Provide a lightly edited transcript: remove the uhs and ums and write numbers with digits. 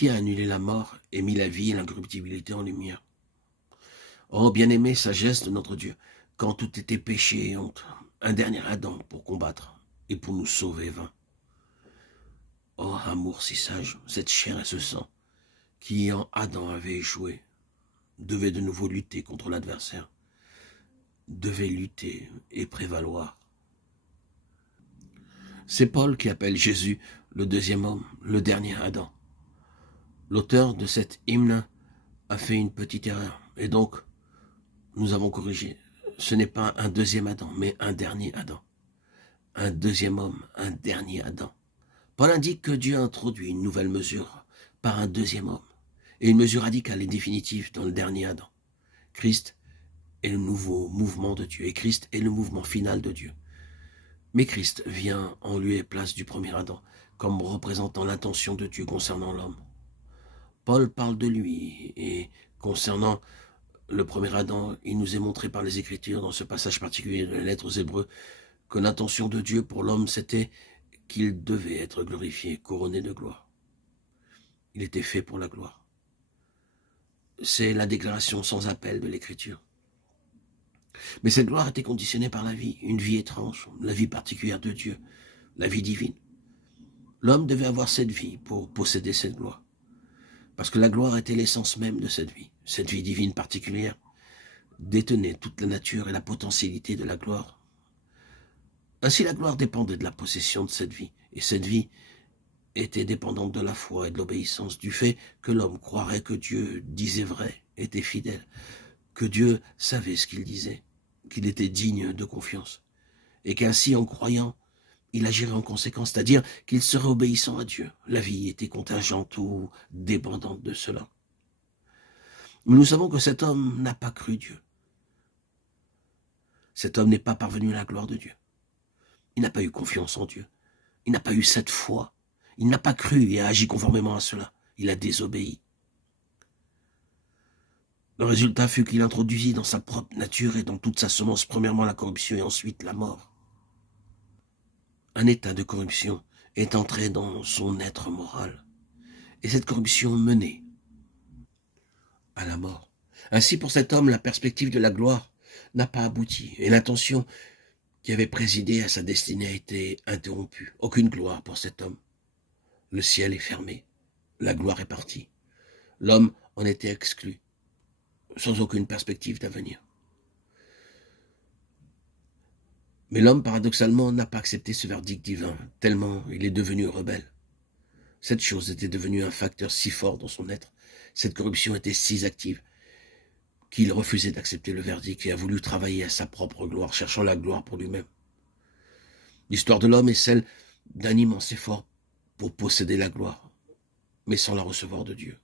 qui a annulé la mort et mis la vie et l'incorruptibilité en lumière. Oh, bien-aimée sagesse de notre Dieu, quand tout était péché et honte, un dernier Adam pour combattre et pour nous sauver vint. Oh, amour si sage, cette chair et ce sang, qui en Adam avait échoué, devait de nouveau lutter contre l'adversaire, devait lutter et prévaloir. C'est Paul qui appelle Jésus le deuxième homme, le dernier Adam. L'auteur de cet hymne a fait une petite erreur, et donc nous avons corrigé. Ce n'est pas un deuxième Adam, mais un dernier Adam. Un deuxième homme, un dernier Adam. Paul indique que Dieu a introduit une nouvelle mesure par un deuxième homme, et une mesure radicale et définitive dans le dernier Adam. Christ est le nouveau mouvement de Dieu, et Christ est le mouvement final de Dieu. Mais Christ vient en lieu et place du premier Adam, comme représentant l'intention de Dieu concernant l'homme. Paul parle de lui, et concernant le premier Adam, il nous est montré par les Écritures, dans ce passage particulier de la lettre aux Hébreux, que l'intention de Dieu pour l'homme, c'était qu'il devait être glorifié, couronné de gloire. Il était fait pour la gloire. C'est la déclaration sans appel de l'Écriture. Mais cette gloire était conditionnée par la vie, une vie étrange, la vie particulière de Dieu, la vie divine. L'homme devait avoir cette vie pour posséder cette gloire. Parce que la gloire était l'essence même de cette vie divine particulière, détenait toute la nature et la potentialité de la gloire. Ainsi la gloire dépendait de la possession de cette vie, et cette vie était dépendante de la foi et de l'obéissance, du fait que l'homme croirait que Dieu disait vrai, était fidèle, que Dieu savait ce qu'il disait, qu'il était digne de confiance, et qu'ainsi en croyant, il agirait en conséquence, c'est-à-dire qu'il serait obéissant à Dieu. La vie était contingente ou dépendante de cela. Mais nous savons que cet homme n'a pas cru Dieu. Cet homme n'est pas parvenu à la gloire de Dieu. Il n'a pas eu confiance en Dieu. Il n'a pas eu cette foi. Il n'a pas cru et a agi conformément à cela. Il a désobéi. Le résultat fut qu'il introduisit dans sa propre nature et dans toute sa semence, premièrement la corruption et ensuite la mort. Un état de corruption est entré dans son être moral. Et cette corruption menait à la mort. Ainsi, pour cet homme, la perspective de la gloire n'a pas abouti. Et l'intention qui avait présidé à sa destinée a été interrompue. Aucune gloire pour cet homme. Le ciel est fermé. La gloire est partie. L'homme en était exclu, sans aucune perspective d'avenir. Mais l'homme, paradoxalement, n'a pas accepté ce verdict divin, tellement il est devenu rebelle. Cette chose était devenue un facteur si fort dans son être, cette corruption était si active, qu'il refusait d'accepter le verdict et a voulu travailler à sa propre gloire, cherchant la gloire pour lui-même. L'histoire de l'homme est celle d'un immense effort pour posséder la gloire, mais sans la recevoir de Dieu.